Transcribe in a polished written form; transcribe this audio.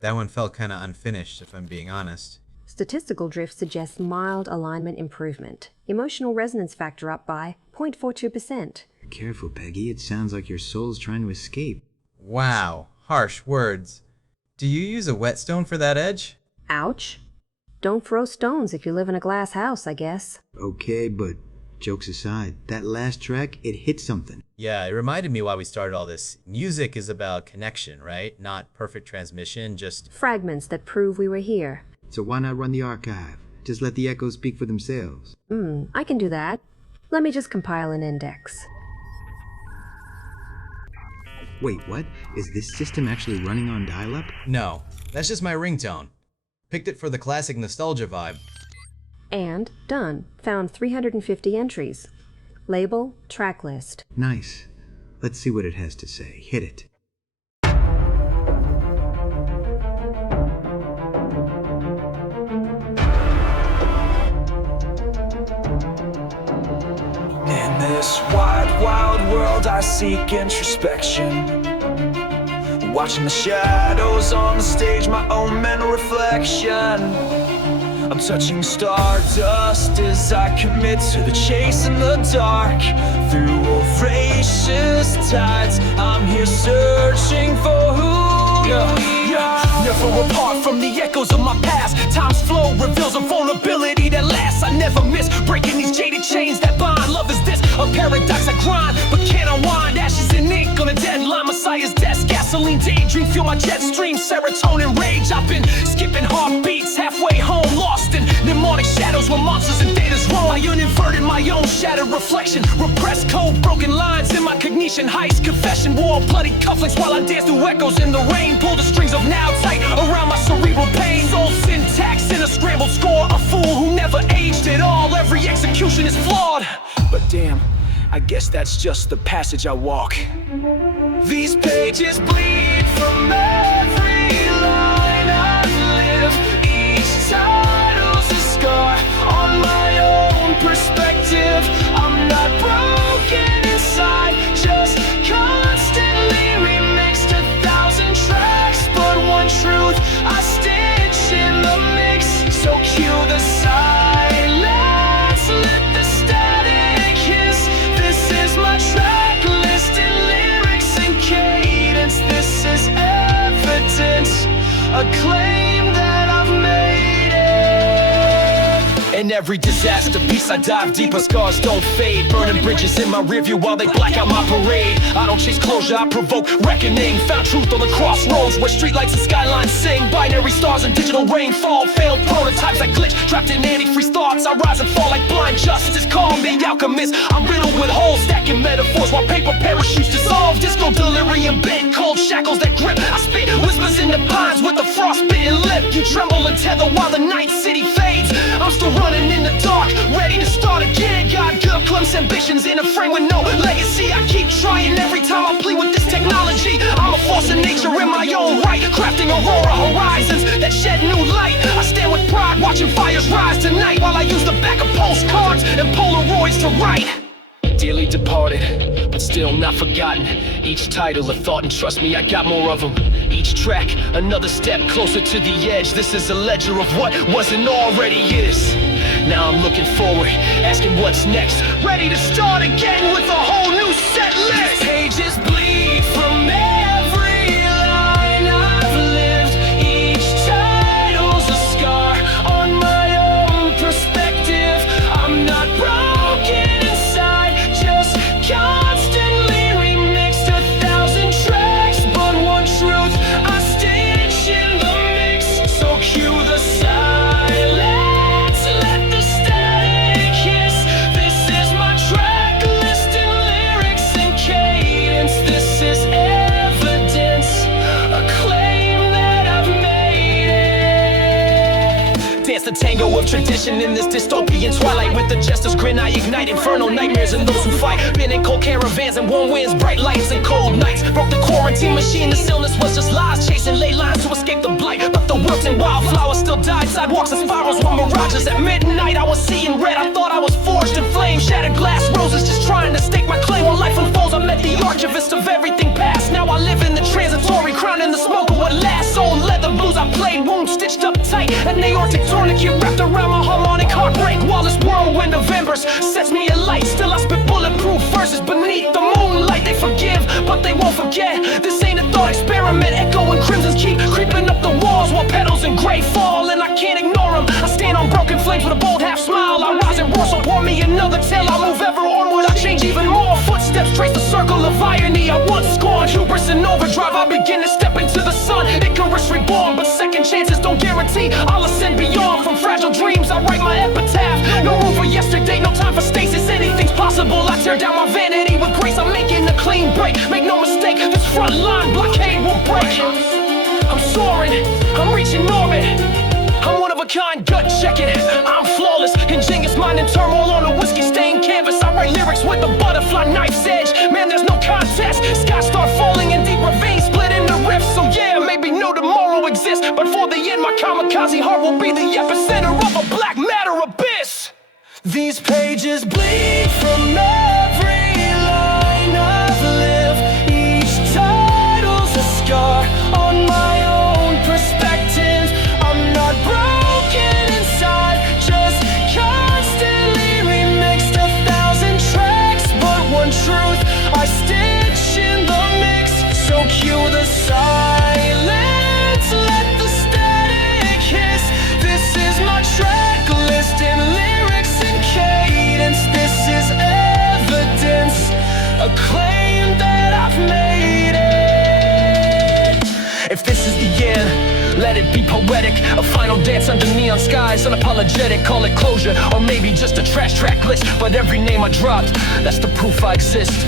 That one felt kinda unfinished, if I'm being honest. Statistical drift suggests mild alignment improvement. Emotional resonance factor up by 0.42%. Careful, Peggy. It sounds like your soul's trying to escape. Wow, harsh words. Do you use a whetstone for that edge? Ouch. Don't throw stones if you live in a glass house, I guess. Okay, but jokes aside, that last track, it hit something. Yeah, it reminded me why we started all this. Music is about connection, right? Not perfect transmission, just... Fragments that prove we were here. So why not run the archive? Just let the echoes speak for themselves. I can do that. Let me just compile an index. Wait, what? Is this system actually running on dial-up? No, that's just my ringtone. Picked it for the classic nostalgia vibe. And done. Found 350 entries. Label, track list. Nice. Let's see what it has to say. Hit it. In this wide, wild world, I seek introspection. Watching the shadows on the stage, my own mental reflection. I'm touching stardust as I commit to the chase in the dark. Through voracious tides, I'm here searching for who we are. Never apart from the echoes of my past. Time's flow reveals a vulnerability that lasts. I never miss breaking these jaded chains that bind. Love is this, a paradox I grind, but can't unwind. Ashes and ink on a deadline, Messiah's desk. Gasoline daydream, feel my jet stream. Serotonin rage, I've been skipping heartbeats halfway home. Lost in mnemonic shadows where monsters and data's wrong. I uninverted my own shattered reflection. Repressed code, broken lines in my cognition. Heist, confession, war, bloody cufflinks while I dance through echoes in the rain. Pull the strings of now tight around my cerebral pain. Soul syntax in a scrambled score. A fool who never aged at all. Every execution is flawed. But damn, I guess that's just the passage I walk. These pages bleed from every line I've lived. Each title's a scar on my own perspective. I'm not broken inside, just constantly remixed 1,000 tracks. But one truth I stitch in the mix. So cue the silence, let the static hiss. This is my track list in lyrics and cadence. This is evidence, a claim that I've made it. In every disaster piece I dive deeper, scars don't fade. Burning bridges in my rearview while they black out my parade. I don't chase closure, I provoke reckoning. Found truth on the crossroads where streetlights and skylines sing. Binary stars and digital rainfall. Failed prototypes like glitch, trapped in antifreeze thoughts. I rise and fall like blind justice. Calm the alchemist, I'm riddled with holes, stacking metaphors while paper parachutes dissolve. Disco delirium, bent cold shackles that grip. I spit whispers in the pines with a frostbitten lip. You tremble and tether while the night city fades. I'm still running in the dark, ready to start again. Got good glimpse ambitions in a frame with no legacy. I keep trying every time I plead with this technology. I'm a force of nature in my own right, crafting aurora horizons that shed new light. I stand with pride watching fires rise tonight, while I use the back of postcards and Polaroids to write. Dearly departed, but still not forgotten. Each title a thought, and trust me, I got more of them. Each track, another step closer to the edge. This is a ledger of what wasn't already is. Now I'm looking forward, asking what's next. Ready to start again with a whole new set list. Pages bleed from every line I've lived. Each title's a scar on my own perspective. I'm not broken inside, just constantly remixed 1,000 tracks. But one truth I stitch in the mix. So cue the silence, let the static hiss. This is my track list in lyrics and cadence. This is evidence, a claim that I've made it. Dance the tango of tradition in this dystopian twilight. With the jester's grin I ignite infernal nightmares in those who fight. Been in cold caravans and warm winds, bright lights and cold nights. Broke the quarantine machine, the stillness was just lies. Chasing ley lines to escape the blight, but the wilting wildflowers still died. Sidewalks and spirals were mirages. At midnight I was seeing red, I thought I was forged in flame. Shattered glass roses just trying to stake my claim. When life unfolds I met the archivist of everything past. Now I live in the transitory, crown in the smoke of what lasts. Old leather blues I played wound stitched up tight, an aortic tourniquet wrapped around my harmonic heartbreak. While this whirlwind of embers sets me alight, still I spit bulletproof verses beneath the moonlight. They forgive, but they won't forget. This ain't a thought experiment. Echoing crimsons keep creeping up the walls, while petals in gray fall, and I can't ignore them. I stand on broken flames with a bold half smile. I rise and roar, so pour me another tale. I move ever onward, I change even more. Footsteps trace the circle of irony I once scorned. Hubris in overdrive, I begin to step into the sun. Icarus reborn, but second chances don't guarantee I'll ascend beyond. From fragile dreams, I write my epitaph. No room for yesterday, no time for stasis. Anything's possible, I tear down my vanity with grace. I'm making a clean break, make no mistake, this front line blockade will break. I'm soaring, I'm reaching orbit, I'm one of a kind, gut checking. I'm flawless, ingenious mind in turmoil on a whiskey-stained canvas. I write lyrics with a butterfly knife's edge. Man, there's no contest. Skies start falling in deep ravines, split into rifts. So yeah, maybe no tomorrow exists, but for the end, my kamikaze heart will be the epicenter of a black matter abyss. These pages bleed from every line I've lived. Each title's a scar on my own perspective. I'm not broken inside, just constantly remixed 1,000 tracks, but one truth I stitch in the mix. So cue the silence, let the static hiss. This is my track list in lyrics and cadence. This is evidence, a claim that I've made it. If this is the end, let it be poetic. A final dance under neon skies, unapologetic. Call it closure, or maybe just a trash track list. But every name I dropped, that's the proof I exist.